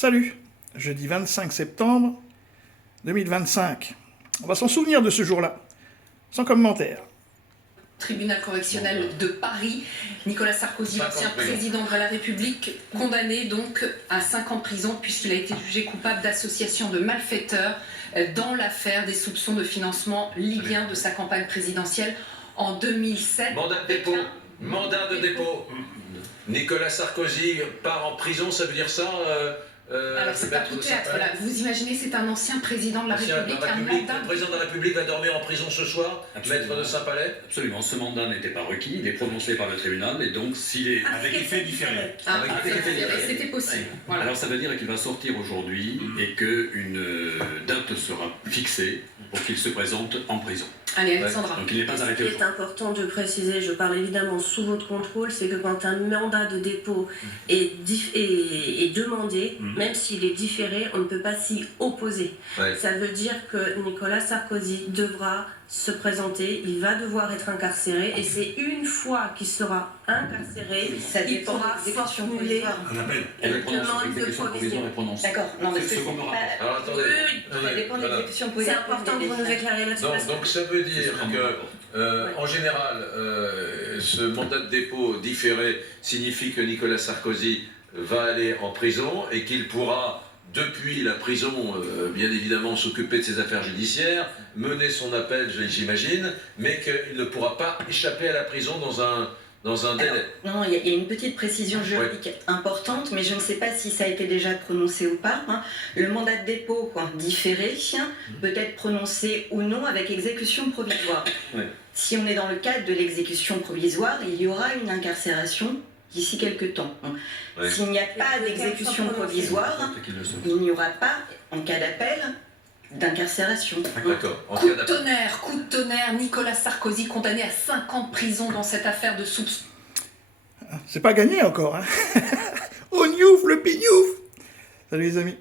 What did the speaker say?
Salut, jeudi 25 septembre 2025. On va s'en souvenir de ce jour-là, sans commentaire. Tribunal correctionnel de Paris, Nicolas Sarkozy, l'ancien président de la République, condamné donc à 5 ans de prison puisqu'il a été jugé coupable d'association de malfaiteurs dans l'affaire des soupçons de financement libyen de sa campagne présidentielle en 2007. Mandat de dépôt. Nicolas Sarkozy part en prison, ça veut dire ça alors c'est pas tout théâtre, là. Vous imaginez, c'est un ancien président de la République, Le président de la République va dormir en prison ce soir, maître de Saint-Palais. Absolument, ce mandat n'était pas requis, il est prononcé par le tribunal, et donc s'il est... Avec effet différé. C'était possible. Voilà. Alors ça veut dire qu'il va sortir aujourd'hui et qu'une date sera fixée pour qu'il se présente en prison. Allez, Alexandra. Donc il n'est pas arrêté. Ce qui est important de préciser, je parle évidemment sous votre contrôle, c'est que quand un mandat de dépôt est demandé, même s'il est différé, on ne peut pas s'y opposer. Ouais. Ça veut dire que Nicolas Sarkozy devra se présenter, il va devoir être incarcéré, et c'est une fois qu'il sera incarcéré, il pourra formuler Un appel. une demande de provision. D'accord, non mais C'est ce qu'on me rappelle. Alors attendez, ça dépend de l'exécution C'est politique. important que vous nous éclairiez là-dessus. donc ça veut dire que, en général, ce mandat de dépôt différé signifie que Nicolas Sarkozy va aller en prison et qu'il pourra, depuis la prison, bien évidemment, s'occuper de ses affaires judiciaires, mener son appel, j'imagine, mais qu'il ne pourra pas échapper à la prison dans un délai. Non, il y a une petite précision juridique importante, mais je ne sais pas si ça a été déjà prononcé ou pas. Le mandat de dépôt différé peut être prononcé ou non avec exécution provisoire. Ouais. Si on est dans le cadre de l'exécution provisoire, il y aura une incarcération d'ici quelques temps. Ouais. S'il n'y a pas d'exécution provisoire, il n'y aura pas, en cas d'appel, d'incarcération. D'accord. En Coup cas d'appel. coup de tonnerre, Nicolas Sarkozy condamné à 5 ans de prison dans cette affaire de soupçons. C'est pas gagné encore, hein. Au gnouf, le pignouf. Salut les amis.